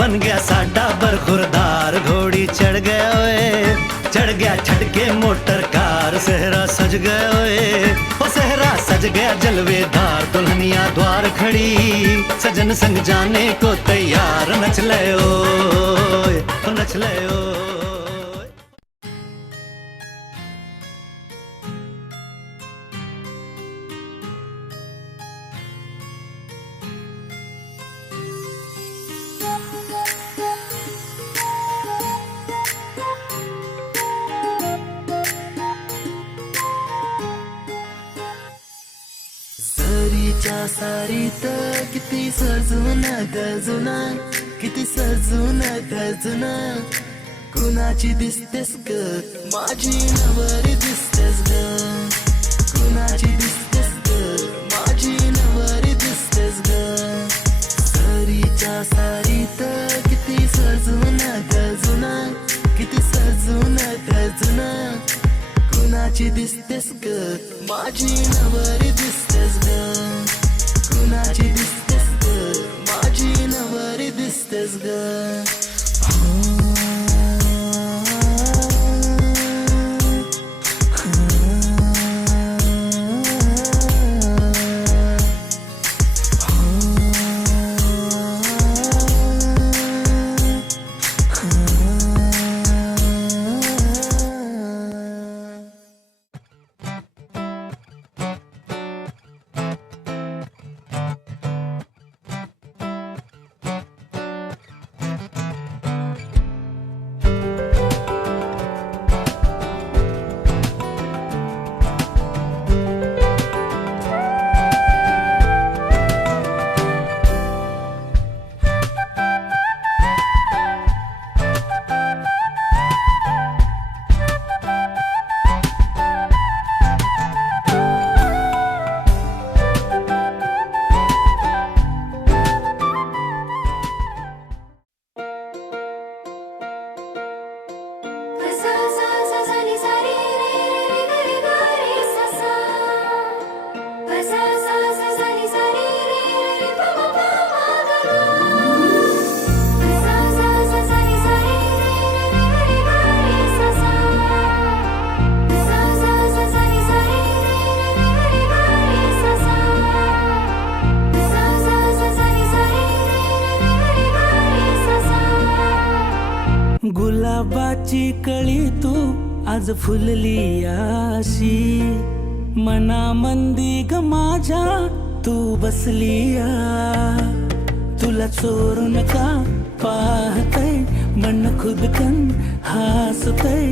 बन गया साडा बरखुरदार, घोड़ी चढ़ गया ओए, चढ़ गया छटके मोटर कार। सहरा सज गया ओए, ओ सहरा सज गया जलवेदार। दुल्हनिया द्वार खड़ी, सजन संग जाने को तैयार। नच ले ओए, नच ले ओए। सरीच्या सारीत किती सजून गजुना, किती सजून गजुना. कुणाची दिसतेस ग माझी नवरी दिसतेस ग, कुणाची दिसतेस ग माझी नवरी दिसतेस ग. सरीच्या सारीत किती सजून गजुना, किती सजून गजुना. कुणाची दिसतेस ग माझी नवरी दिसतेस ग, कुणाची दिसतेस ग माझी नवरी दिसतेस ग. गुलाबाची कळी तू आज फुलली आशी, मनामंदी ग माझ्या तू बसली या. तुला चोरून का पाहतय मन खुदकन हसतय.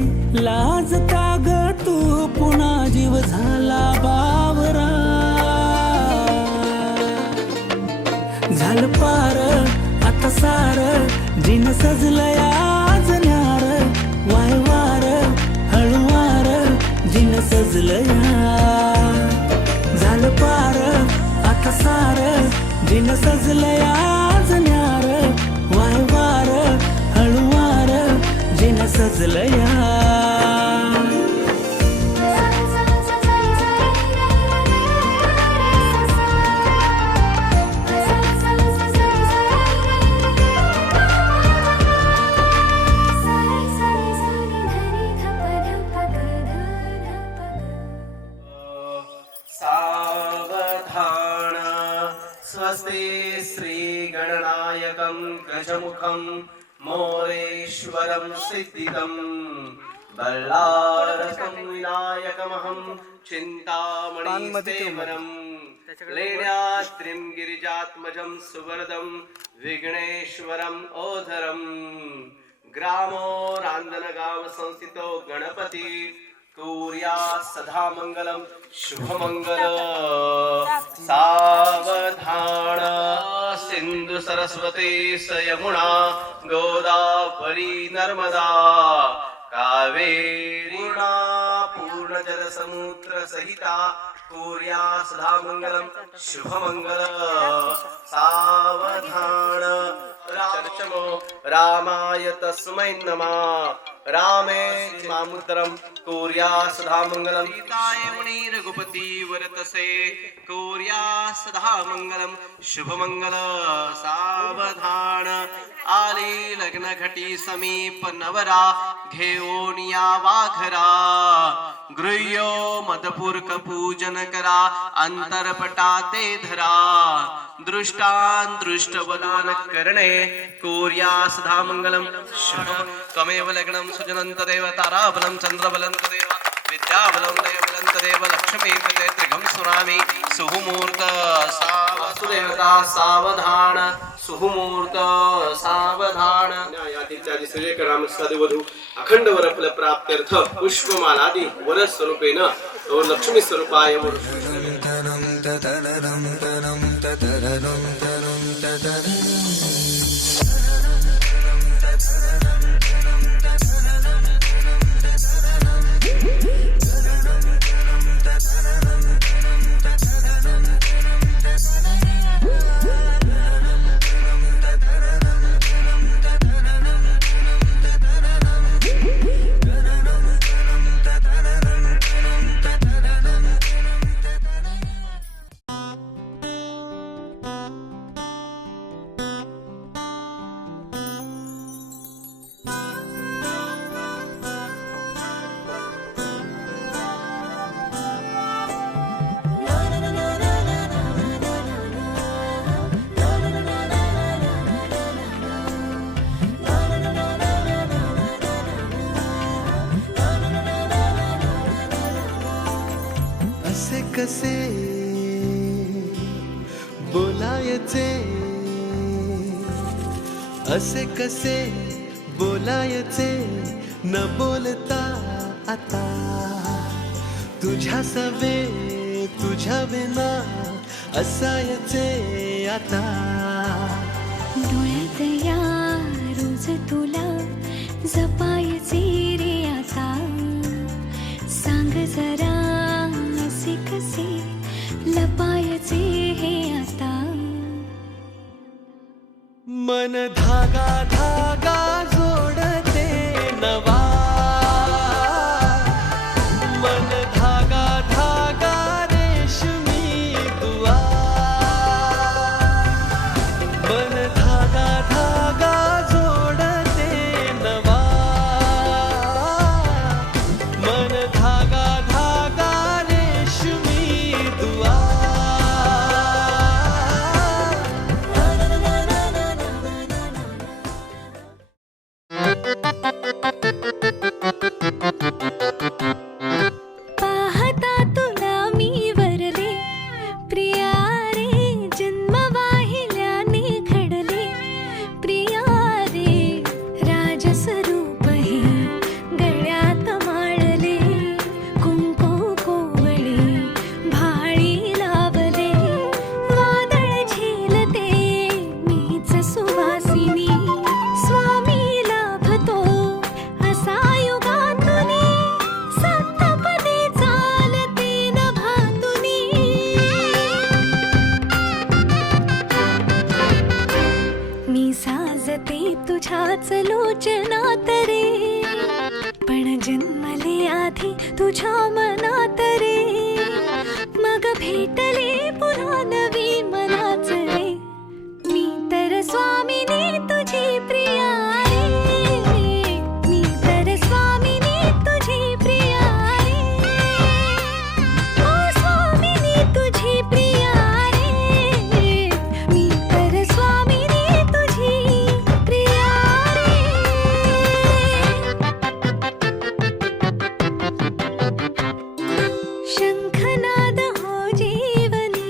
लाज का ग तू पुन्हा जीव झाला बावरा. झालं पार आता सार, जिन सजलया न्यार. वाय वार हळुवार जिन सजलया. झालं पार आता सार, जिन सजलया न्यार. वाय वार हळुवार जिन सजलया. स्वस्ति श्री गणनायकं गजमुखं मोरेश्वरं सिद्धिदं बल्लारकं विनायकमहं चिन्तामणिसेवनं लेण्याद्रिं गिरिजात्मजं सुवरदं विघ्नेश्वरम् ओधरं. ग्रामो रांजणगाव संस्थितो गणपती कुर्या सदा मंगलम शुभमंगल. सावधान सिंधु सरस्वती यमुना गोदावरी नर्मदा कावेरी पूर्ण जल समुद्र सहिता कुर्या सदा मंगलम शुभमंगल. सावधान चर्चमो रामाय तस्मै नमः. रामे मामुद्रम कुर्या सदा मंगलम. सीताय मुनि रघुपति वरतसे कुर्या सदा मंगलम शुभमंगल. सावधान आली लग्न घटी समीप नवरा घेऊन यावा घरा गृह्यो मदपूर्क पूजन करा अंतरपटा ते धरा दृष्टान दृष्टवदान करणे कोर्या सदा मंगलम शुभ त्वमेव लग्नं सुजनं तदेव ताराबलं चंद्रबलं तदेव विद्याबलं देवबलं तदेव लक्ष्मी तदे त्रिगं सुरामि सुहुमूर्त वासुदेवता सावधान सुहुमूर्त सावधान इत्यादी श्रेयक राम साधुवधू अखंड वरफल प्राप्त्यर्थ पुष्पमालादी वर स्वरूपेण लक्ष्मी स्वरूपाय असे कसे बोलायचे असे कसे बोलायचे न बोलता आता तुझ्या सवे तुझ्या विना असायचे आता डोळ्यात या रोज तुला जपायचे रे आता सांग जरा असे कसे लपायचे हे आता मन धागा धागा जोडते नवा मन धागा धागा रेशमी दुआ मन धागा धागा जोडते नवा मन धागा धागा रेशमी दुआ पाहता तुला मी वरले प्रिया रे जन्म वाहिल्याने घडले प्रिया रे राजस्वरूप हे गळ्यात माळले कुंकू कोवळे भाळी लावले वादळ झेलते मीच सुवासिनी स्वामी लाभतो असा युगातुनी सप्तपदी चालते नभातुनी मी साजते तुझ्याच लोचनात रे पण जन्मले आधी तुझ्या मनात रे मग भेटले पुन्हा नवी मनाच रे मी तर स्वामिनी तुझी प्रिया रे मी तर स्वामिनी तुझी प्रिया रे ओ स्वामिनी तुझी प्रिया रे मी तर स्वामिनी तुझी प्रिया रे शंखनाद हो जीवनी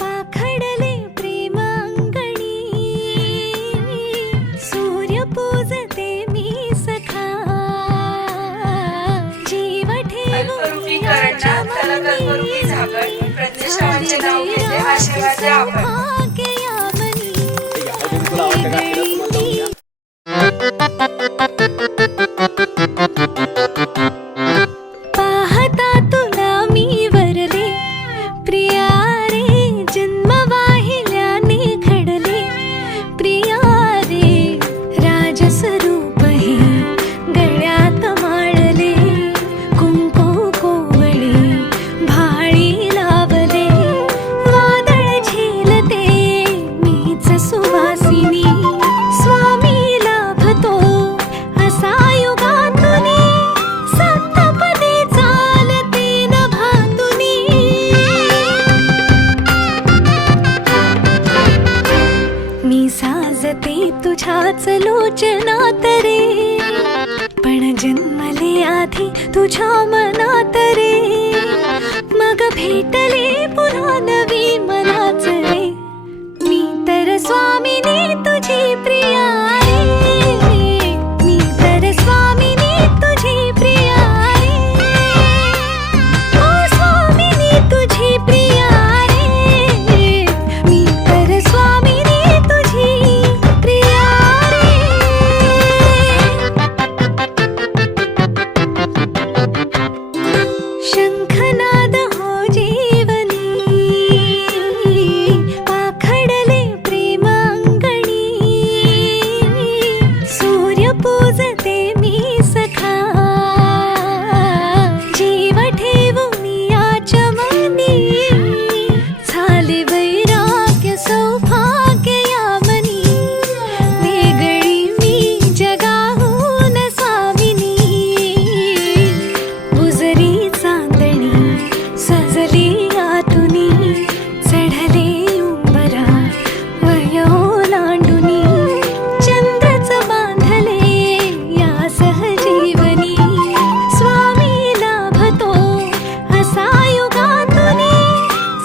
पाखडले प्रेम अंगणी सूर्य पूजते मी सखा जीव ठेवून याच्या मनी प्रतिष्ठानचे नाव घेते आशीर्वाद द्या आपण सौभाग्य या मनी वेगळी पाहता तुला मी वरले प्रिया रे जन्म वाहिल्याने घडले प्रिया रे राजस्वरूप हे गळ्यात माळले कुंकू कोवळे भाळी लावले वादळ झेलते मी साजते तुझ्याच लोचनात रे, पण जन्मले आधी तुझ्या मनात रे, मग भेटले पुन्हा नवी मनाच रे, मी तर स्वामिनी तुझी प्रिया रे, मी तर स्वामिनी तुझी प्रिया रे, ओ स्वामिनी तुझी प्रिया रे, मी तर स्वामिनी तुझी प्रिया रे. शंखनाद हो जीवनी, पाखडले प्रेम अंगणी, सूर्य पूजते मी सखा, जीव ठेवून याच मनी, झाले वैराग्य सौभाग्य यामनी, वेगळी मी जगाहून स्वामिनी, बुजरी चांदणी सजली आतुनी, चढले उंबरा वय ओलांडुनी, चंद्रच बांधले या सहजीवनी, स्वामी लाभतो असा युगातुनी,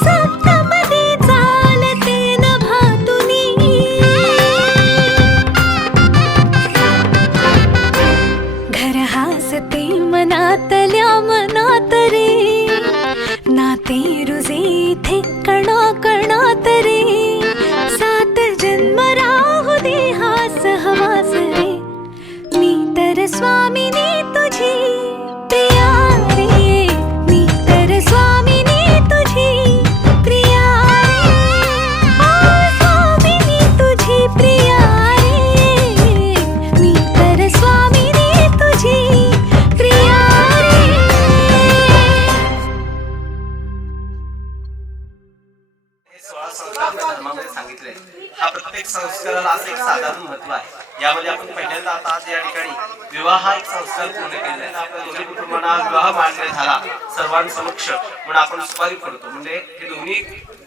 सप्तपदी चालते नभातुनी. घर हासते मनातल्या मनात रे, नाते रुजे इथे कणा कणात रे, सात जन्म राहू दे हा सहवास रे, मी तर स्वामिनी तुझी प्रिया रे, मी तर स्वामिनी तुझी प्रिया रे, ओ स्वामिनी तुझी प्रिया रे, मी तर स्वामिनी तुझी प्रिया रे. हे 16 संस्कार धर्मामध्ये सांगितले. हा प्रत्येक संस्काराला असं एक साधारण महत्व आहे. यामध्ये आपण पहिल्यांदा आता आज या ठिकाणी विवाह हा एक संस्कार पूर्ण केलेला आहे. आपल्या दोन्ही कुटुंबांना विवाह मान्य झाला सर्वांसमक्ष म्हणून आपण सुपारी फोडतो. म्हणजे हे दोन्ही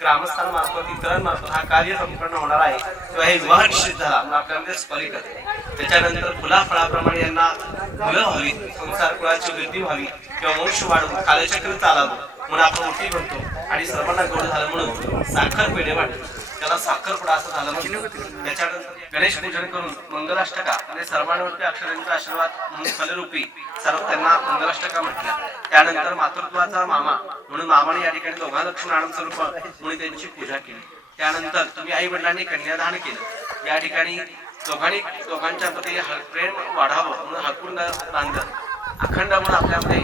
ग्रामस्थांमार्फत इतरांमार्फत हा कार्य संपन्न होणार आहे किंवा हे विवाह निश्चित झाला म्हणून आपल्यामध्ये सुपारी करते. त्याच्यानंतर फुलाफळाप्रमाणे यांना मुलं व्हावी, संसार कुळाची वृद्धी व्हावी किंवा वंश वाढवून कालचक्र चालावं म्हणून आपण ओटी भरतो. आणि सर्वांना गोड झालं म्हणून साखर पेढे वाटतो, त्याला साखरपुडा असं झालं म्हणून. त्याच्यानंतर गणेश पूजन करून मंगलाष्टका म्हणजे सर्वांवरती अक्षरांचा आशीर्वाद म्हणून फलरूपी सर्व त्यांना मंगलाष्टका म्हटल्या. त्यानंतर मातृत्वाचा मामा म्हणून मामाने या ठिकाणी दोघा लक्ष्मण आनंद स्वरूप म्हणून त्यांची पूजा केली. त्यानंतर तुम्ही आई वडिलांनी कन्यादान केलं. या ठिकाणी दोघांच्या मध्ये प्रेम वाढावं म्हणून हळकुंड बांधलं. अखंड म्हणून आपल्यामध्ये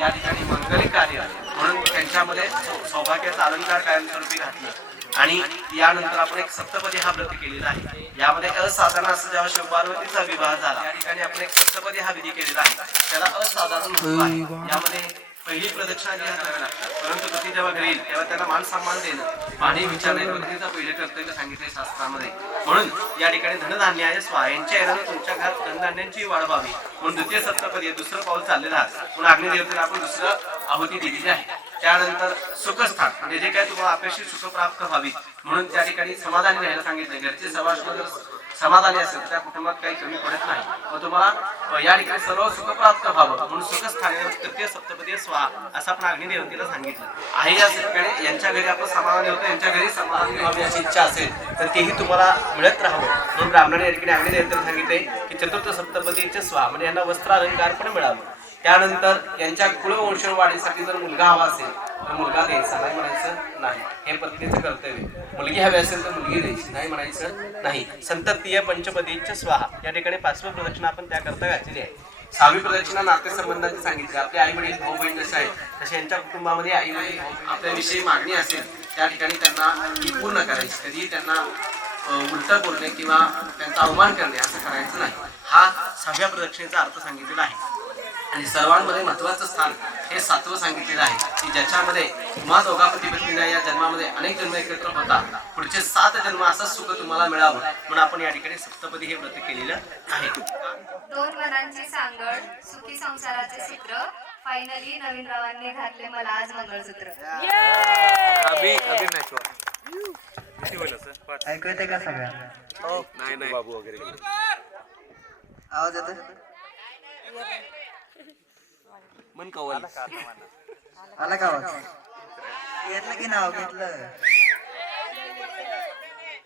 या ठिकाणी मंगलिक कार्य म्हणून त्यांच्यामध्ये सौभाग्याचा अलंकार कायमस्वरूपी घातलं. आणि यानंतर आपण एक सप्तपदी हा व्रत केलेला आहे. यामध्ये असाधारण असं जेव्हा शिवपार्वतीचा विवाह झाला त्या ठिकाणी आपण एक सप्तपदी हा विधी केलेला आहे. त्याला असाधारण महत्व आहे. यामध्ये पहिली प्रदक्षिणा जी करावी लागतात, परंतु पती जेव्हा घरी तेव्हा त्यांना मान सन्मान देणं, पाणी विचारणे पत्नीचं पहिले कर्तव्य सांगितले शास्त्रामध्ये. म्हणून या ठिकाणी धनधान्य आहे स्वायांच्या येण्यानं तुमच्या घरात धनधान्यांची वाढ व्हावी म्हणून द्वितीय सप्तपदी दुसरं पाऊल चाललेलं आहे. म्हणून अग्निदेवतेला आपण दुसरं आहुती दिलेली आहे. त्यानंतर सुखस्थान म्हणजे जे काही तुम्हाला अपेक्षित सुख प्राप्त व्हावी म्हणून त्या ठिकाणी समाधानी राहायला सांगितले. घरचे सभासद समाधानी असेल त्या कुटुंबात काही कमी पडत नाही व तुम्हाला या ठिकाणी सर्व सुख प्राप्त व्हावं म्हणून सुखस्थानी तृतीय सप्तपदी स्वाहा असं आपण अग्निदेवतेला सांगितलं आहे. या ठिकाणी यांच्या घरी आपण समाधानी होतो, यांच्या घरी समाधानी व्हावी अशी इच्छा असेल तर तेही तुम्हाला मिळत राहावं म्हणून ब्राह्मणाने या ठिकाणी अग्निदेवतेला सांगितले की चतुर्थ सप्तपदीचे स्वाहा म्हणजे यांना वस्त्र अलंकार पण मिळावं. त्यानंतर यांच्या कुलवंश वाढीसाठी जर मुलगा हवा असेल तर मुलगा द्यायचा नाही म्हणायचं नाही, हे पत्नीचं कर्तव्य. मुलगी हवी असेल तर मुलगी द्यायची नाही म्हणायचं नाही. संततीय पंचपदीचे स्वाहा या ठिकाणी 5वी प्रदक्षिणा आपण त्याकरता घातलेली आहे. 6वी प्रदक्षिणा नातेसंबंधाची सांगितली. आपले आई वडील भाऊ बहीण जसे आहेत तसे यांच्या कुटुंबामध्ये आई वडील आपल्याविषयी मागणी असेल त्या ठिकाणी त्यांना ती पूर्ण करायची. कधी त्यांना उलट बोलणे किंवा त्यांचा अवमान करणे असं करायचं नाही. हा 6व्या प्रदक्षिणेचा अर्थ सांगितलेला आहे. आणि सर्वांमध्ये महत्वाचं स्थान हे 7वं सांगितलेलं आहे की ज्याच्यामध्ये तुम्हा दोघा पती पत्नीला या जन्मामध्ये अनेक जन्म एकत्र होता, पुढचे 7 जन्म असं सुख तुम्हाला मिळावं म्हणून आपण या ठिकाणी सप्तपदी हे व्रत केलेलं आहे. 2 मनांची सांगड, सुखी संसाराचे सूत्र. फायनली नवीनरावांनी घातले मला आज मंगळसूत्र. ऐकू येते का सगळ्या आवाज येतो आला का आवाज घेतलं की नाव घेतलं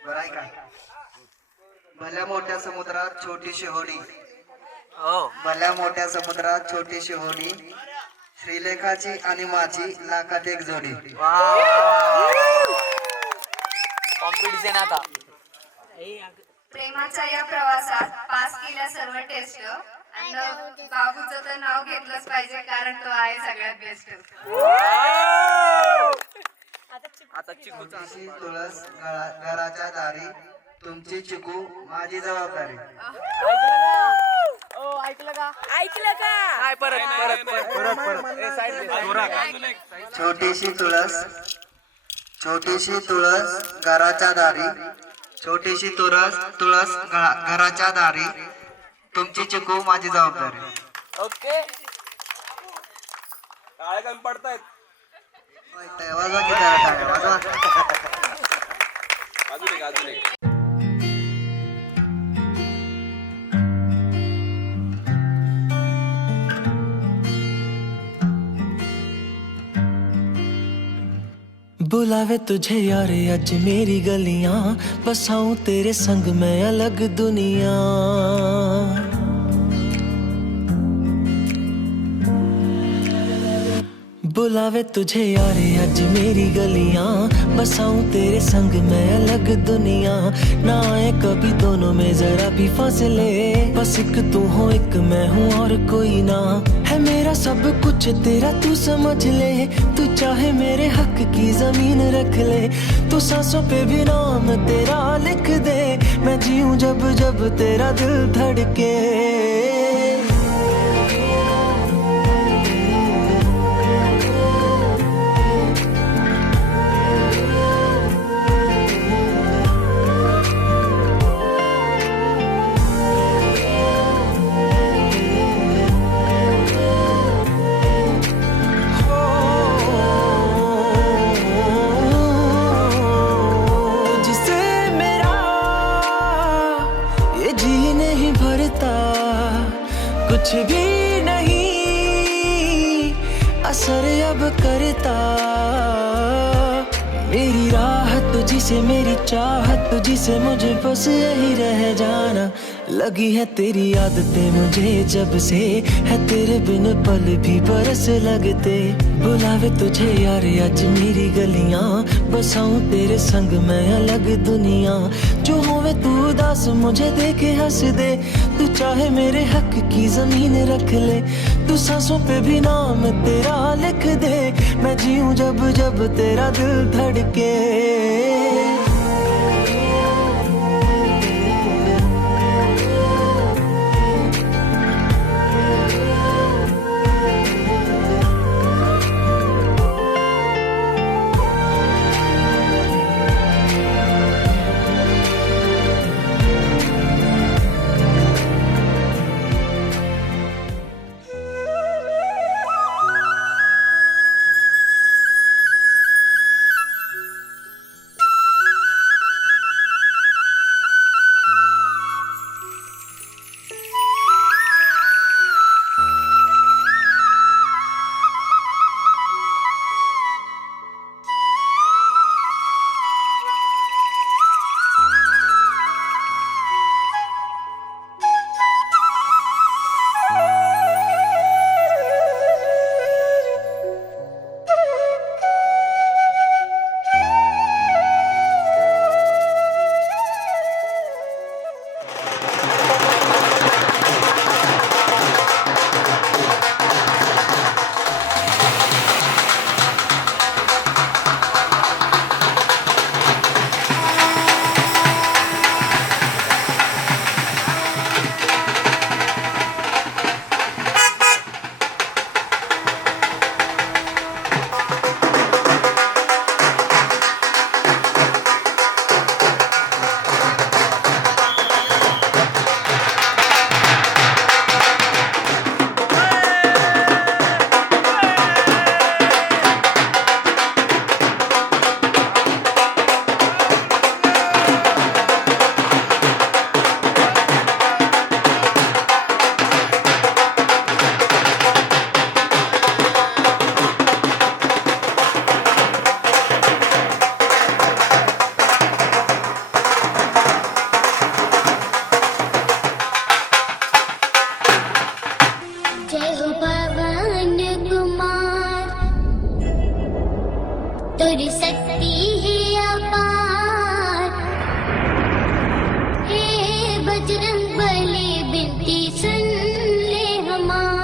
बरं आहे का भल्या मोठ्या समुद्रात छोटीशी होडी भल्या मोठ्या समुद्रात छोटीशी होडी श्रीलेखाची आणि माझी लाखात एक जोडी कॉम्पिटिशन आता प्रेमाच्या या प्रवासात पास केल्या सर्व टेस्ट आणि बाबूचं तर नाव घेतलंच पाहिजे कारण तो आहे सगळ्यात बेस्ट आता चिकूचा तुमची तुळस घराच्या दारी तुमची चिकू माझी जबाबदारी काय परत छोटीशी तुळस घराच्या दारी छोटीशी तुळस घराच्या दारी तुमची चिकू माझी जबाबदारी ओके वाजवा की जरा टाळ्या, वाजवा. बुलावे तुझे यार अज मेरी गलियां बसाऊं तेरे संग मैं अलग दुनिया बुलावे तुझे यार अज मेरी गलियां बसाऊं तेरे संग मैं अलग दुनिया ना आए कभी दोनों में जरा भी फासले बस एक तू हो एक मैं हूँ और कोई ना है मेरा सब कुछ तेरा तू समझ ले तू चाहे मेरे हक की जमीन रख ले तू सांसों पे भी नाम तेरा लिख दे मैं जीऊं जब जब तेरा दिल धड़के कुछ भी नहीं असर अब करता मेरी राह तुझी से मेरी चाहत तुझी से मुझे बस यही रह जाना लगी है तेरी आदतें मुझे जब से है तेरे बिन पल भी बरस लगते बुलावे तुझे यार आज मेरी गलियां बसाऊं तेरे संग मैं अलग दुनिया जो होवे तू उदास मुझे देखे हंस दे तू चाहे मेरे हक की जमीन रख ले तू सांसों पे भी नाम तेरा लिख दे मैं जीऊं जब जब तेरा दिल धड़के बजरंग बली बिनती सुन ले हमार।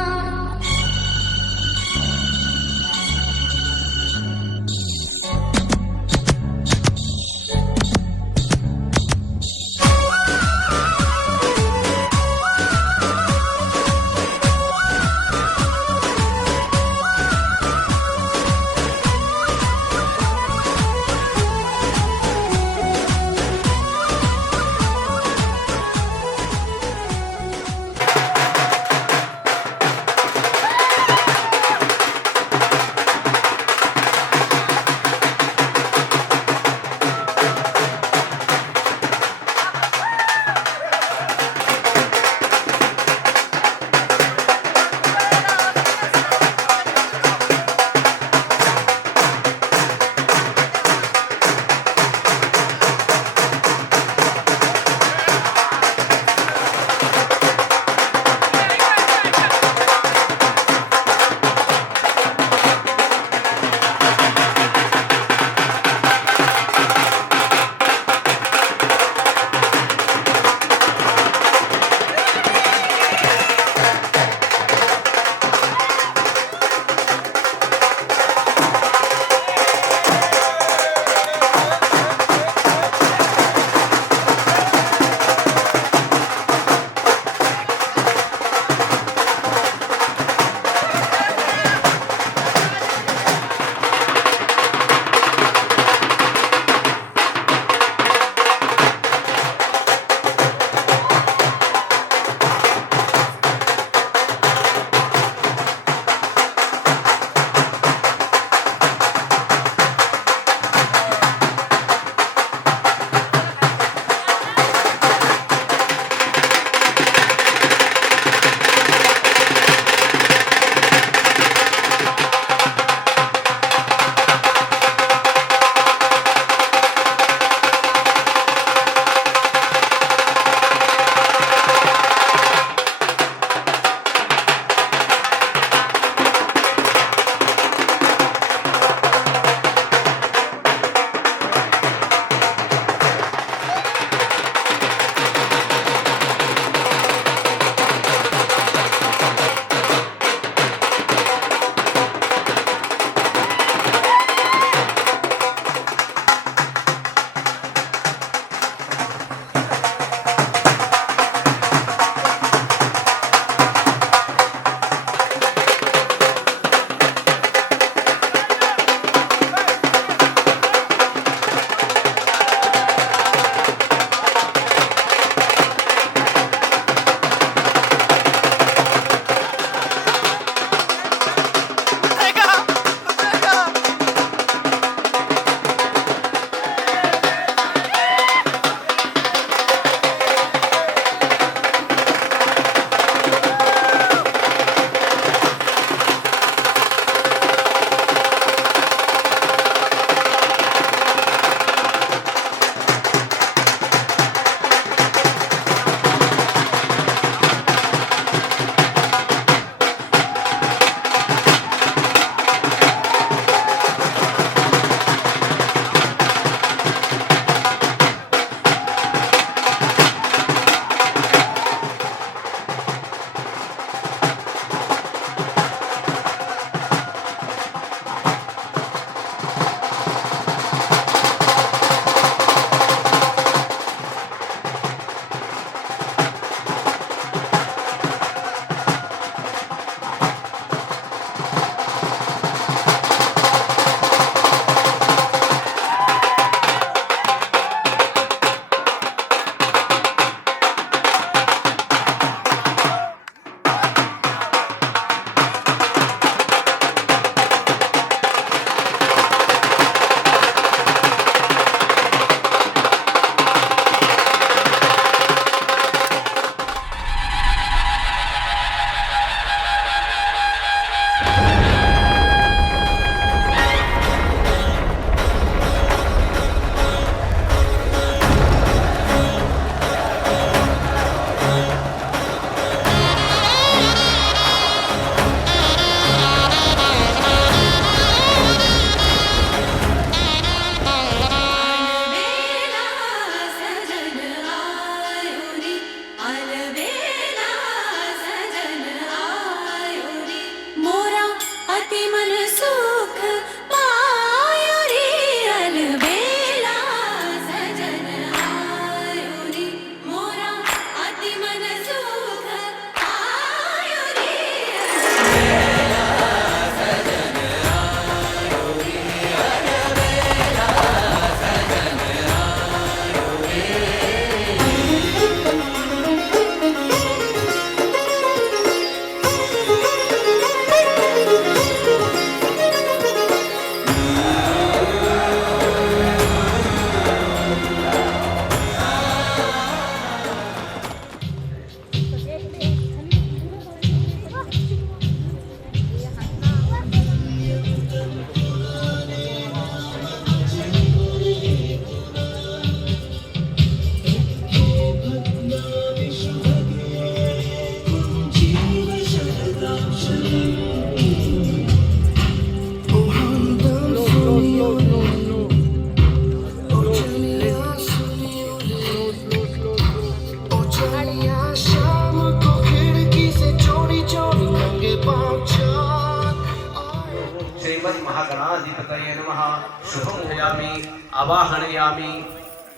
आवाहनयामि।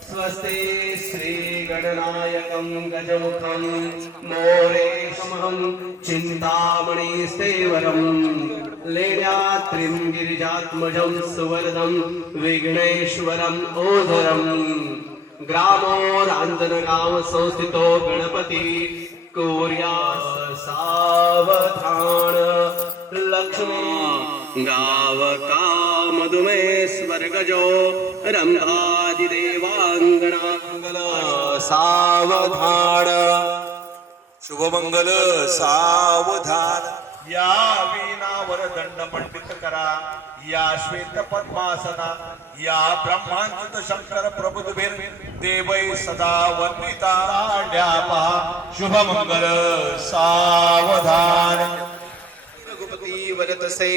स्वस्ति श्री गणनायकं गजमुखं मोरेशमहं चिन्तामणिस्तेवरं लेण्यात्रिं गिरिजात्मजं सुवरदं विघ्नेश्वरम् ओधरं ग्रामो रांजनगांव संस्थितो गणपति कोर्या सावधान लक्ष्मी गावका मधुमेश्वर गजो रंगादिदेवांगना सावधान शुभमंगल सावधान। या वीणावर दंड मंडित करा, या श्वेत पद्मासना, या ब्रह्मांकित शंकर प्रभुद्भीर देवै सदा वंदिता पहा। शुभमंगल सावधान। रघुपति वरतसे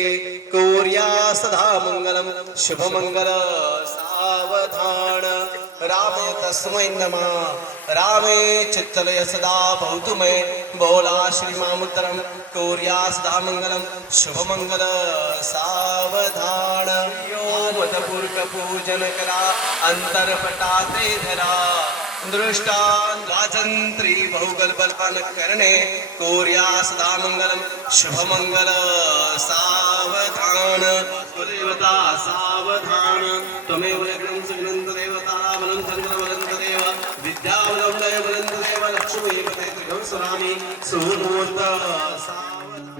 कोर्या सदा मंगलम शुभमंगल सावधान। रामे तस्मै नमः रामे चित्तलय सदा भवतु मे बोला श्रीमामुत्तरम कोर्या सदा मंगलम शुभमंगल सावधान। यो मदपूर्क पूजन करा अंतरपटाते धरा दृष्टान राजंत्री बहुगल बलपान करणे कोर्या सदा मंगलम शुभमंगल सावधान। देवता सावधान त्वमेव यज्ञं सुगन्ध देवता वलंत देव विद्यावलंबय वलंत देव लक्ष्मी पते त्रिगं स्वामी सुमूर्त सावधान।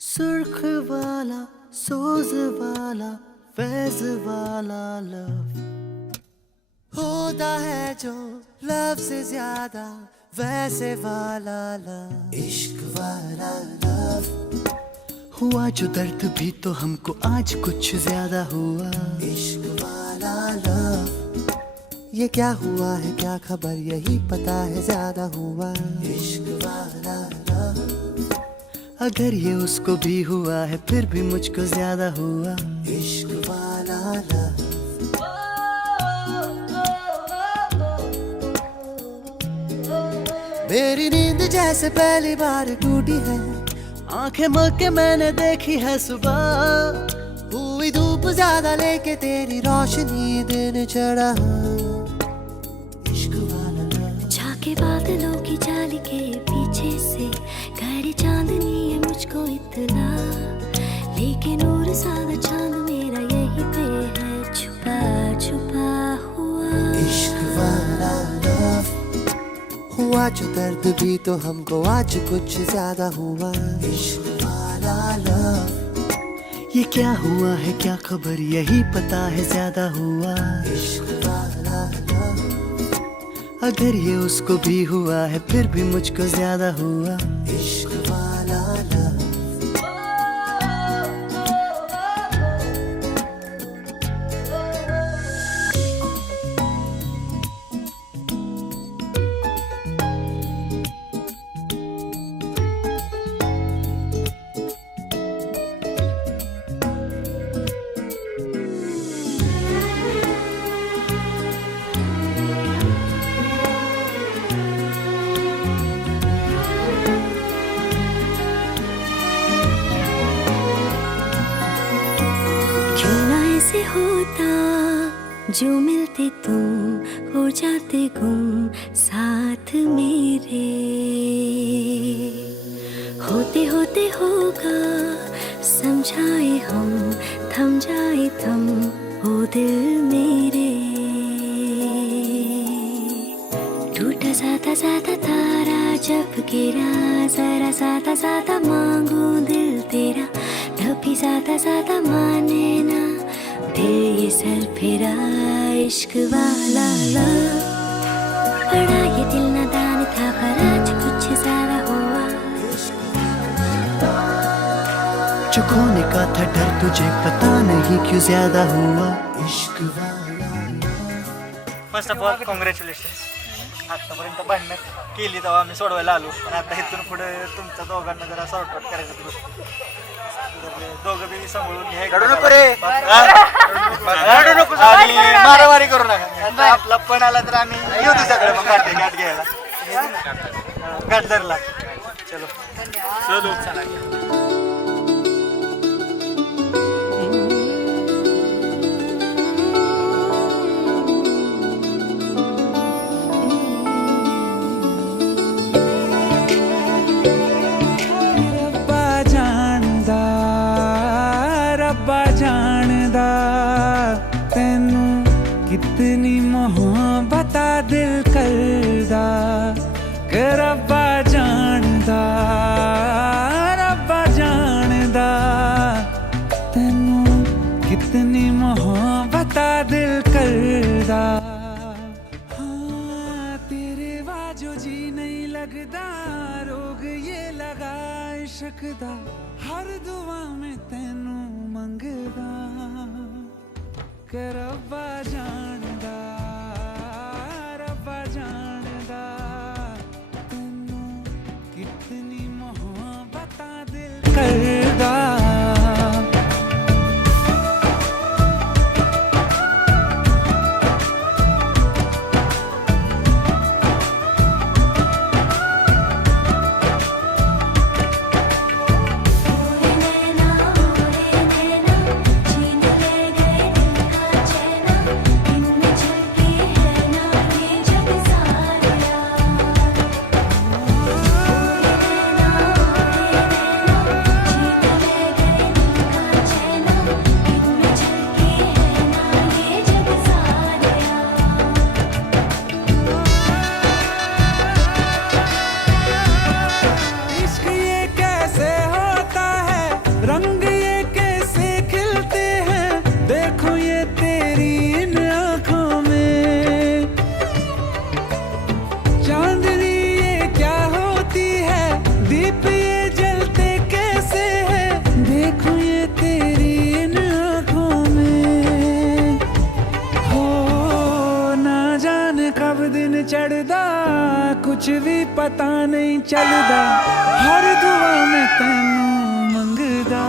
सुर्ख वाला सोज वाला फैज वाला लव होता है जो लव से ज्यादा वैसे वाला लव। इश्क वाला लव हुआ जो दर्द भी तो हमको आज कुछ ज्यादा हुआ। इश्क वाला लव ये क्या हुआ है क्या खबर यही पता है ज्यादा हुआ। इश्क वाला लव अगर ये उसको भी हुआ है फिर भी मुझको ज्यादा हुआ। इश्क वाला लव मेरी नींद जैसे पहली बार टूटी है, आंखें मल के मैंने देखी है सुबह। हुई धूप ज्यादा लेके तेरी रोशनी दिन चढ़ा। इश्क वाला लव झाके बादलों की जाल के पीछे से गहरी चांदनी है मुझको इतना, लेकिन नूर सादा चांद मेरा यही पे है छुपा छुपा हुआ। इश्क वाला लव हुआ जो दर्द भी तो हमको आज कुछ ज्यादा हुआ। इश्क वाला लव ये क्या हुआ है क्या खबर यही पता है ज्यादा हुआ। इश्क वाला लव अगर ये उसको भी हुआ है फिर भी मुझको ज्यादा हुआ। इश्क वाला लव जो मिलते तुम हो जाते गुम साथ मेरे, होते होते होगा समझाए हम, थम जाए थम ओ दिल मेरे। टूटा साता साता तारा जब गिरा, जरा साता साता मांगू दिल तेरा, तभी साता साता माने ना दिल ये सर फिरा इश्क वाला लव। बड़ा ये दिल नादान था पर आज कुछ ज्यादा हुआ। जो खोने का था डर तुझे पता नहीं क्यों ज्यादा हुआ इश्क वाला। First of all congratulation. आत्तापर्यंत भांडणं केली तेव्हा आम्ही सोडवायला आलो, पण आता इथून पुढे तुमच्या दोघांना जरा सॉर्ट आउट करायचं गोष्टी. दोघं बी सांभाळून घ्या, आणि मारामारी करू नका. आपला पण आला तर आम्ही येऊ तुझ्याकडे मग गाठ घ्यायला. गाठ धरला. चलो चलो. कितनी मोहब्बत दिल करदा कि रब्बा जानदा, रब्बा जानदा तैनू कितनी मोहब्बत दिल करदा। हाँ तेरे बाजो जी नहीं लगदा, रोग ये लगा इश्क दा, हर दुआ में तैनू मंगदा कि रब्बा जानदा, रब्बा जानदा तैनू कितनी मोहब्बत दिल करदा। चढ़दा कुछ भी पता नहीं चलदा, हर दुआ में तैनू मंगदा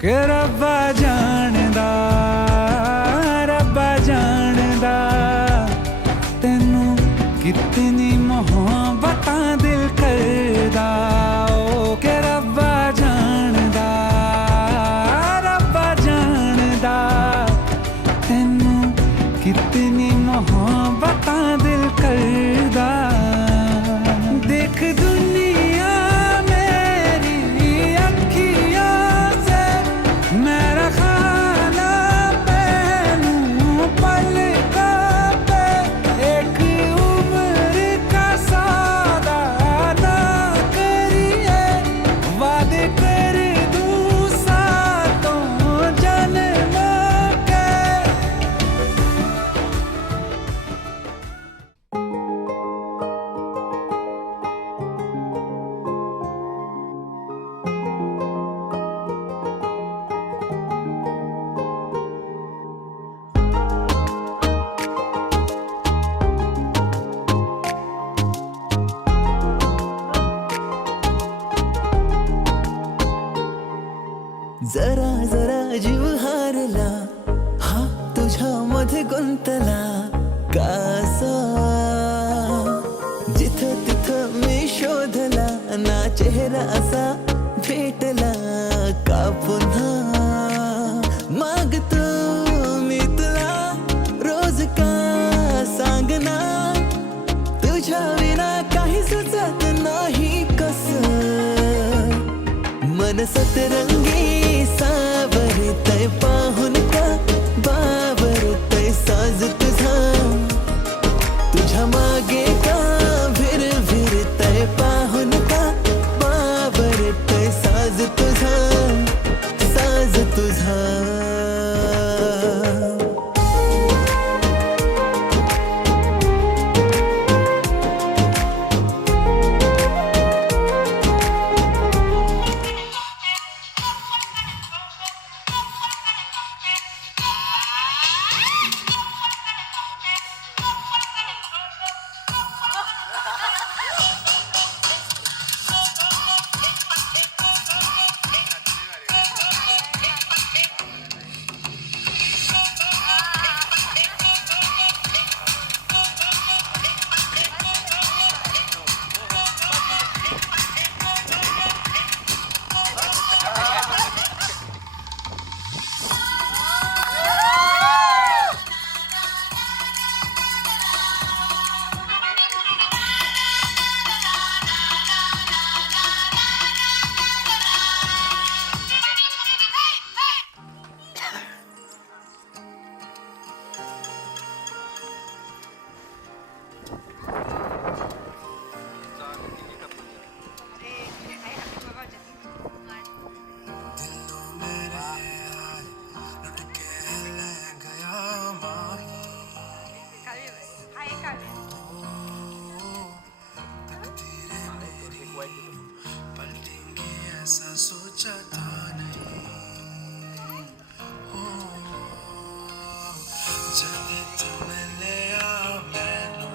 कि रब्बा जानदा, रब्बा जानदा तैनू कितनी मोहब्बत दिल करदा। ओ कि रब्बा जानदा, रब्बा जानदा तैनू कितनी मोहब्बत दिल करदा। देख दुनिया मेरी अखियों से मेरा खाना पहनूं पलकों पे, एक उम्र का सौदा ना करिए, वादे कर दूं सातों जन्मों के। जरा जरा जीव हारला, हा तुझ्यामध्ये गुंतला कासा, जिथं तिथं मी शोधला ना चेहरा असा भेटला का पुन्हा मागतो मी तुला मन सतरंगी सावरतय पाहून का बावरतय साज तुझा तुझ्या मागे का भिरभिरतय पाहून का बावरतय साज तुझा साज तुझा ऐसा सोचा था नहीं हो जब तुम ले आ मैनू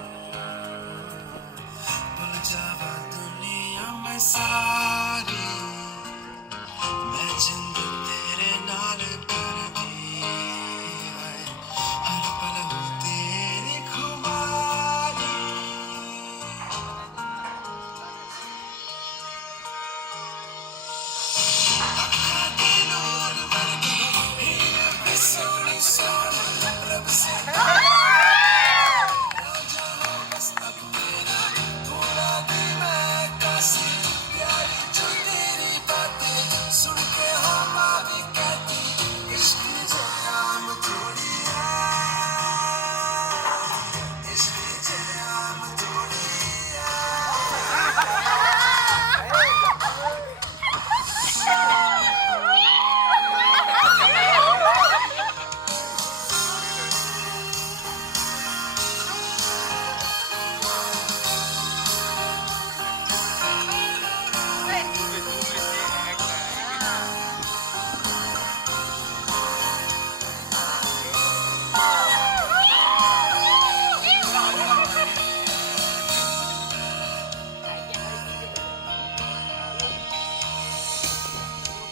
भूल जावा दुनिया में सारी मैं जिंद तेरे नाल कर दी हर पल हो तेरी खुमारी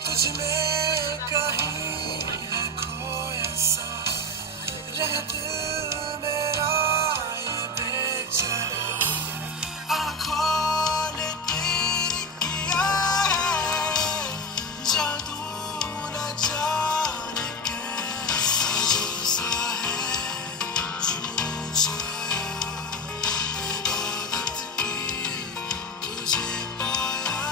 तुझमें कहीं है खोया सा रह दिल मेरा ये बेचारा आँखों ने तेरी किया है जादू न जाने कैसा जो सा है छू छाया इबादत की तुझे पाया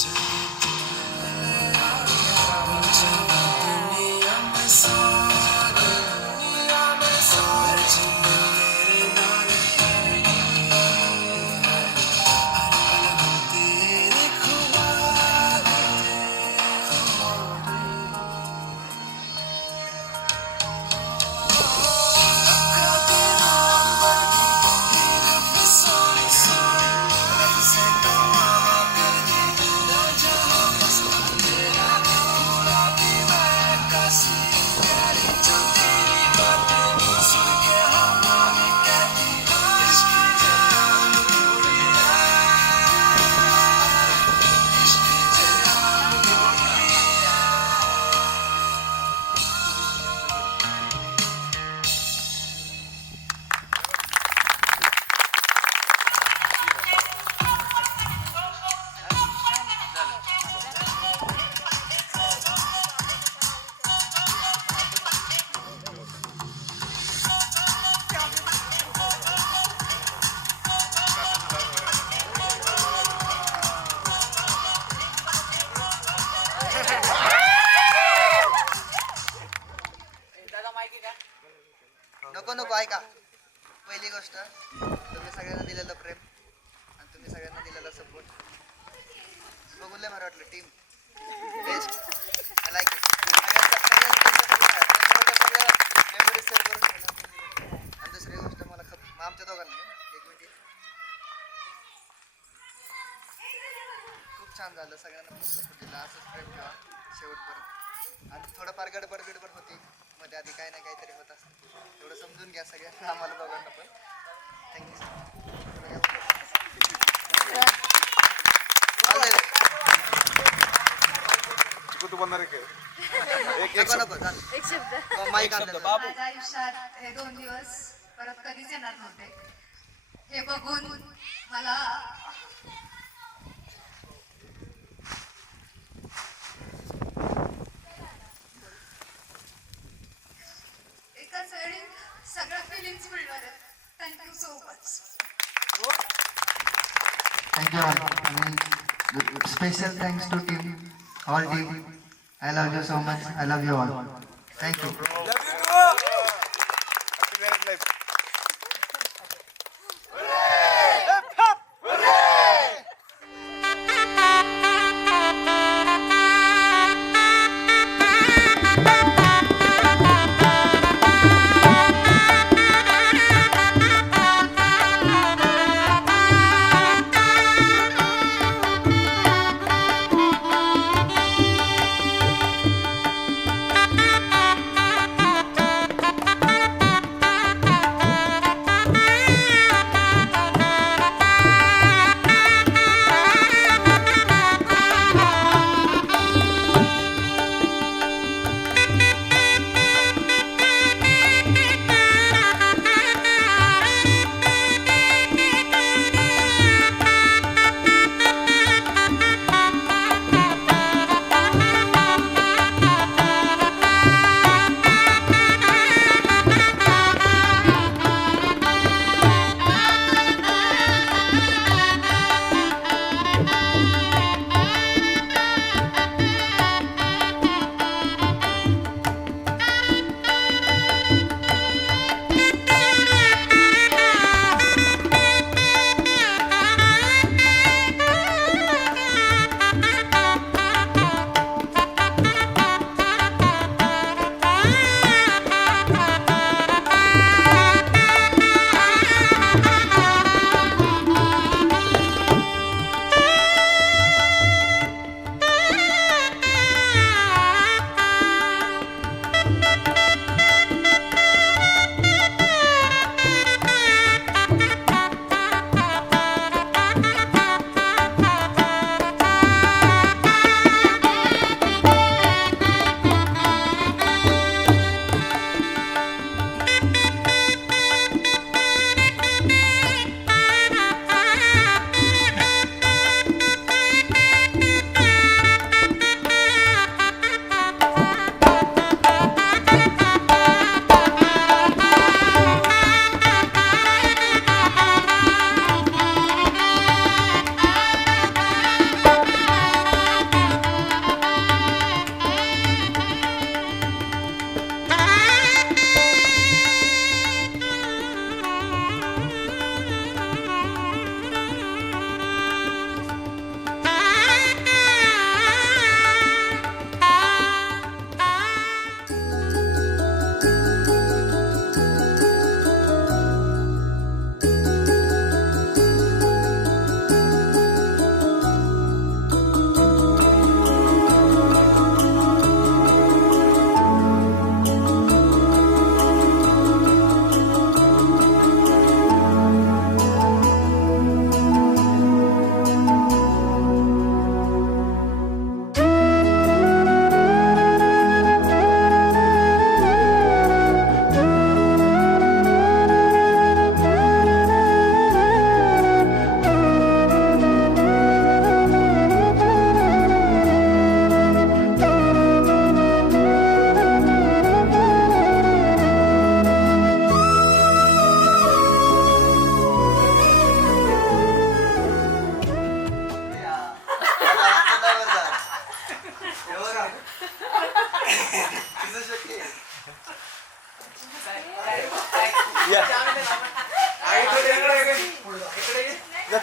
जब तुम ऐका, पहिली गोष्ट तुम्ही सगळ्यांना दिलेलं प्रेम आणि तुम्ही सगळ्यांना दिलेला सपोर्ट बघून लय भारी वाटलं. Team best, I like it. सगळ्या मेमरीज सेव्ह करून ठेवल्या. आणि दुसरी गोष्ट मला आमच्या दोघांना एक मिनिट, खूप छान झालं. सगळ्यांना खूप सपोर्ट दिला. असंच प्रेम ठेवा शेवटपर्यंत. आणि थोडंफार गडबड होती मध्ये, आधी काही ना काहीतरी होत असतं, तेवढं समजून घ्या सगळ्यांना, आम्हाला दोघांना पण. थँक्यू. तू बनणार आहे एक शब्द. माईक आणलं बाबू. माझ्या आयुष्यात हे 2 दिवस परत कधीच येणार नव्हते. हे बघून मला एकाच वेळी सगळ्या फिलिंग्स मिळणार आहेत. Thank you so much. Thank you all. आणि special thanks to team, all team. I love you so much. I love you all. Thank you.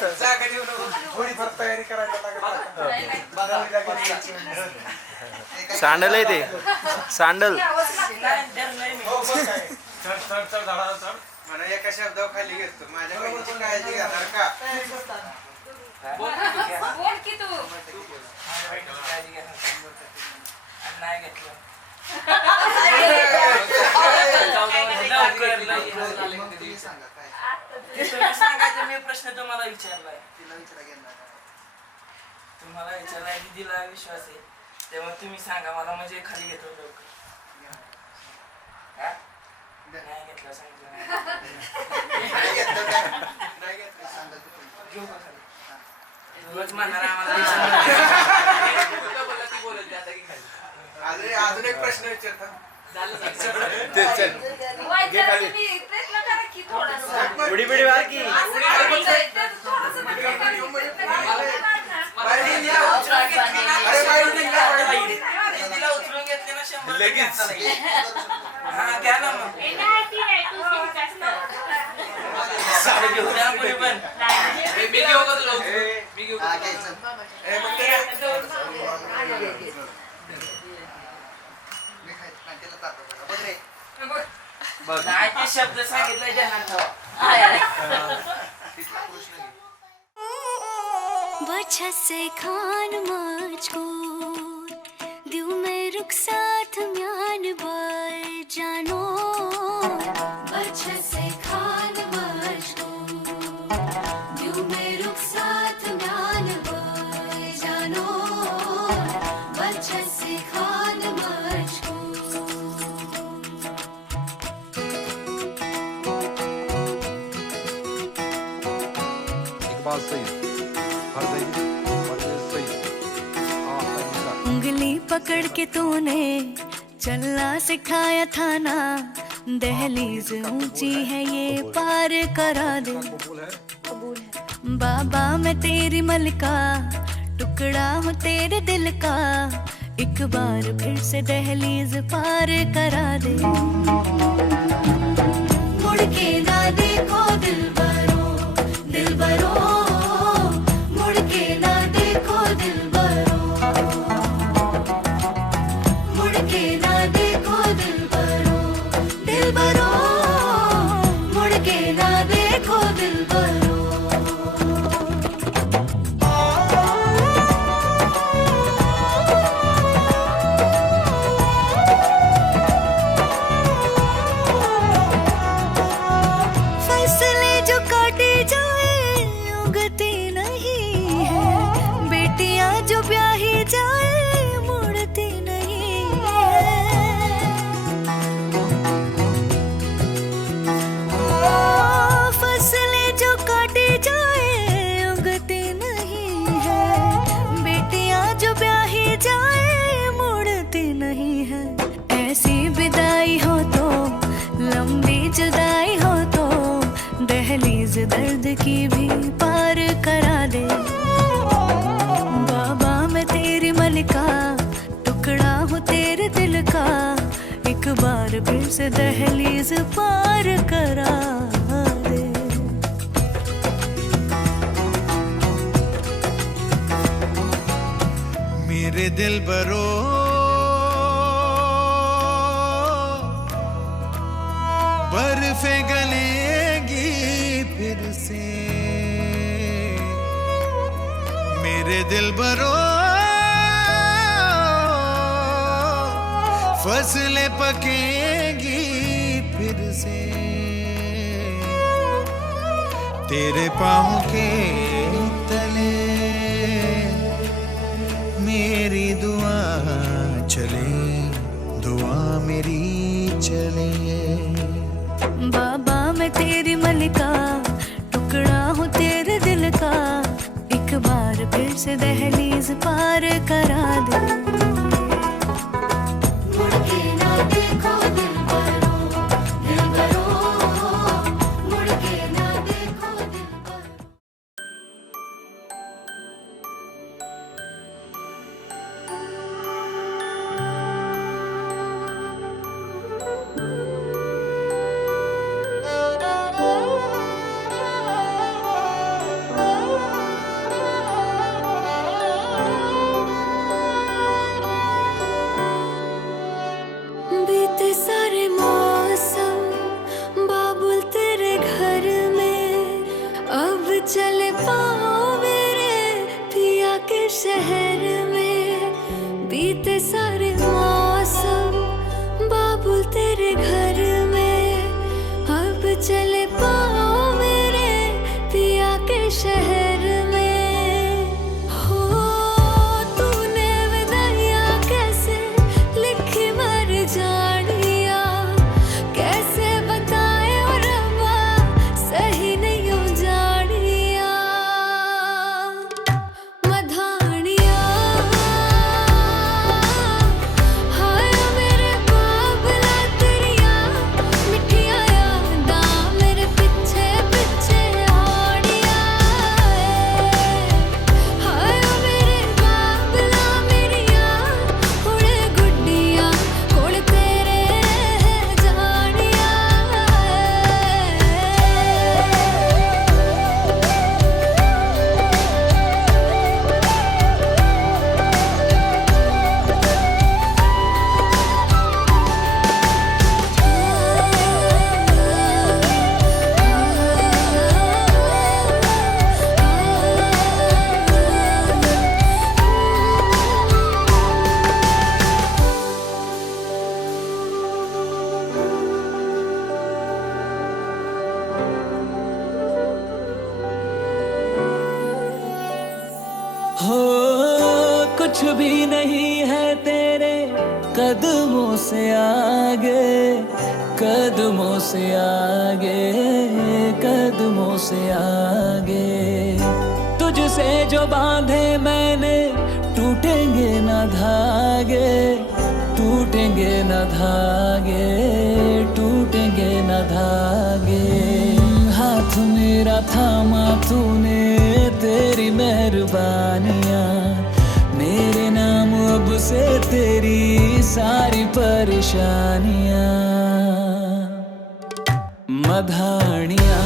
थोडीफार तयारी करायला लागेल. सँडल आहे ते सँडल म्हणा एका शब्दावर खाली घेतो माझ्या बहिणीची काळजी घेणार का? बोल की तू नाही घेतलं तुम्ही सांगा काय तुम्ही सांगायचं मी प्रश्न तुम्हाला विचारलाय तिला विचारा घेणार तुम्हाला विचारलाय दिदीला विश्वास आहे तेव्हा तुम्ही सांगा मला म्हणजे खाली घेतो लवकर हा? नाही घेतलं सांगितलं नाही घेतलं का? नाही घेतलं सांगा तुम्ही. घेऊ का खाली रोज म्हणणार आम्हाला अजून एक प्रश्न विचारता प्रयत्न करा की थोडासा उडी बिडी मार की दिदीला उचलून घेतले ना 100 लगेच हा घ्या ना मग घेऊ द्या कोणी पण मी घेऊ का तुला मी घेऊ हा, घ्यायचं. मी खायचं नाही, तिला ताप आहे. बघ रे. नाही ते शब्द सांगितलं ध्यानात ठेवा वजह से खान मुझको दिल में रुख साथ म्यान बाय जानो वजह से खान मुझको दिल में रुख साथ म्यान बाय जानो वजह से खान मुझको इकबाल सईद फरज़ई सईद उंगली पकड़ के तूने चलना सिखाया था ना दहलीज ऊंची है ये पार करा दे बाबा मैं तेरी मलका टुकड़ा हूँ तेरे दिल का एक बार फिर से दहलीज पार करा दे मुड़ के ना देखो दिलबरो दिलबरो मुड़ के ना देखो दिलबरो मुड़ के ना देखो दिलबरो दिलबरो मुड़ के ना देखो दिलबरो फसले जो काटे जाए उगती नहीं है बेटियां जो ब्याही जाए मुड़ती नहीं है फसले जो काटे जाए उगती नहीं है बेटियां जो ब्याही जाए मुड़ती नहीं है ऐसी विदाई हो तो लंबी जुदाई हो तो दहलीज दर्द की भी पार करा दे बाबा मैं तेरी मलिका टुकड़ा हूँ तेरे दिल का एक बार फिर से दहलीज पार करा दे मेरे दिल बरो बर्फे गलेगी फिर से मेरे दिल बरो फसलें पकेगी फिर से तेरे पाँव के तले मेरी दुआ चले दुआ मेरी चले बाबा मैं तेरी मलिका टुकड़ा हूँ तेरे दिल का एक बार फिर से दहलीज पार करा दे मुड़ के ना देखो दिलबरो दिलबरो मुड़ के ना देखो दिलबरो शहर में बीते सारे मौसम, बाबुल तेरे घर में अब चले पाओ मेरे पिया के शहर में। हो तूने विदाइयाँ कैसे लिखी मर जानिया, कैसे बताए और रब्बा सही नहीं हो जानिया। मधानिया हाय मेरे बाबला तेरिया मिठिया यादां मेरे पिछे पिछे आड़िया। हाय मेरे बाबला मेरिया हुणे गुड्डिया कोल तेरे जानिया। हो कुछ भी नहीं है तेरे कदमों से आगे, कदमों से आगे, कदमों से आगे। तुझसे जो बांधे मैंने टूटेंगे न धागे, टूटेंगे न धागे, टूटेंगे न धागे। हाथ मेरा थामा तूने तेरी मेहरबानियाँ, मेरे नाम अब से तेरी सारी परेशानियाँ। मधानियाँ